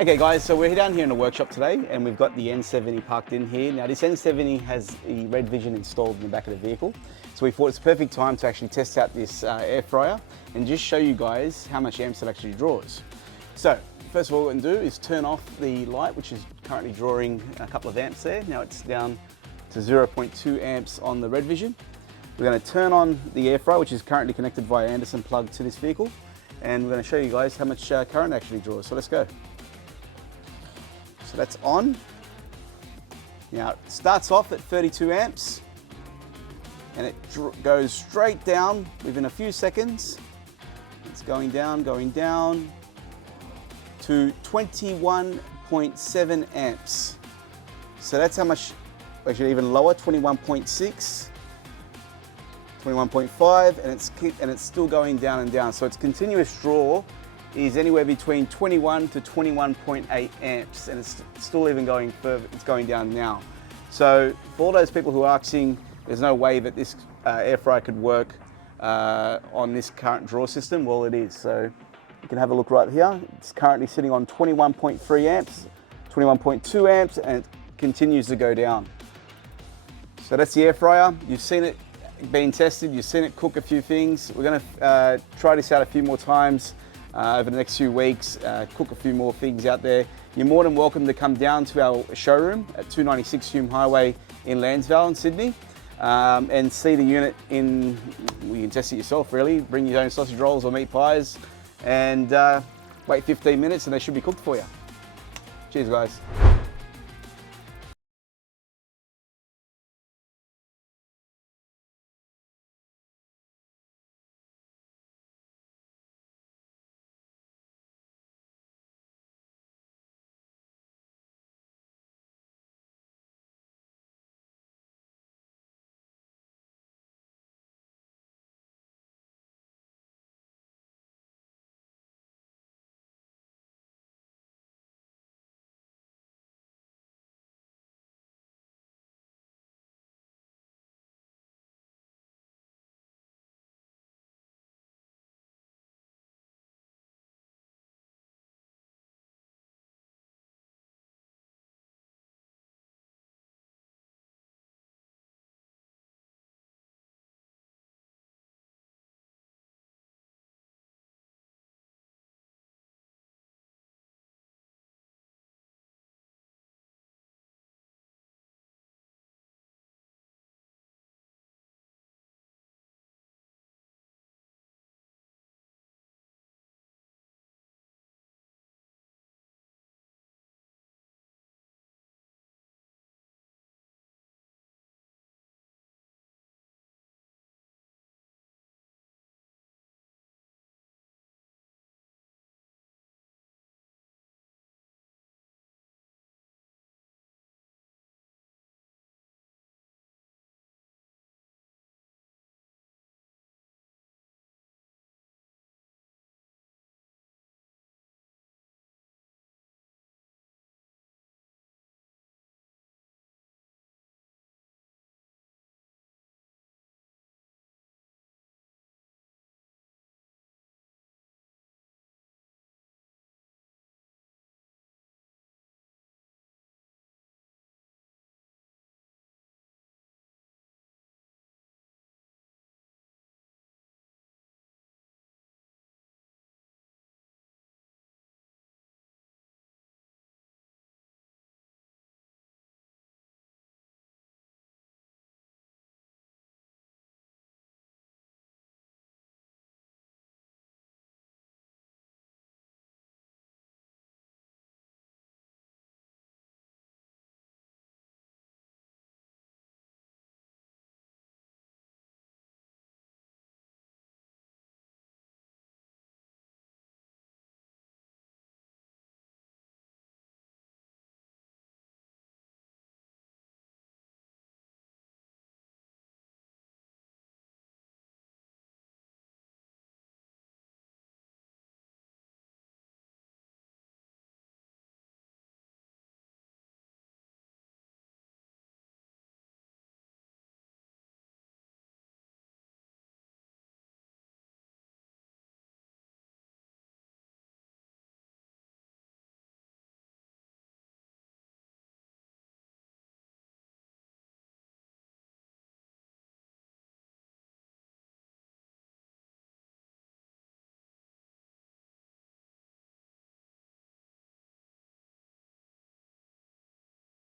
Okay guys, so we're down here in the workshop today and we've got the N70 parked in here. Now this N70 has the Red Vision installed in the back of the vehicle. So we thought it's a perfect time to actually test out this air fryer and just show you guys how much amps it actually draws. So first of all, what we're going to do is turn off the light, which is currently drawing a couple of amps there. Now it's down to 0.2 amps on the Red Vision. We're going to turn on the air fryer, which is currently connected via Anderson plug to this vehicle. And we're going to show you guys how much current actually draws. So let's go. So that's on. Now it starts off at 32 amps and it goes straight down within a few seconds. It's going down to 21.7 amps. So that's how much, actually even lower, 21.6, 21.5, and it's still going down and down. So its continuous draw is anywhere between 21 to 21.8 amps, and it's still even going further. It's going down now. So for all those people who are asking, there's no way that this air fryer could work on this current draw system. Well, it is. So you can have a look right here. It's currently sitting on 21.3 amps, 21.2 amps, and it continues to go down. So that's the air fryer. You've seen it being tested. You've seen it cook a few things. We're going to try this out a few more times over the next few weeks, cook a few more things out there. You're more than welcome to come down to our showroom at 296 Hume Highway in Lansvale in Sydney and see the unit in, you can test it yourself really, bring your own sausage rolls or meat pies and wait 15 minutes and they should be cooked for you. Cheers guys.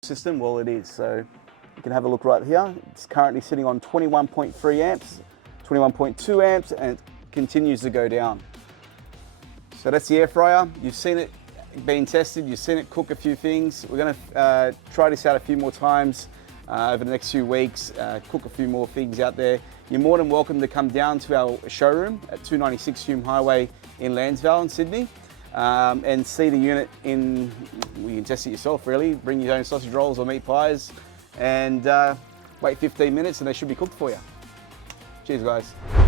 system, well it is. So you can have a look right here. It's currently sitting on 21.3 amps, 21.2 amps, and it continues to go down. So that's the air fryer. You've seen it being tested, you've seen it cook a few things. We're gonna try this out a few more times over the next few weeks, cook a few more things out there. You're more than welcome to come down to our showroom at 296 Hume Highway in Landsvale in Sydney and see the unit in, you can test it yourself really, bring your own sausage rolls or meat pies and wait 15 minutes and they should be cooked for you. Cheers guys.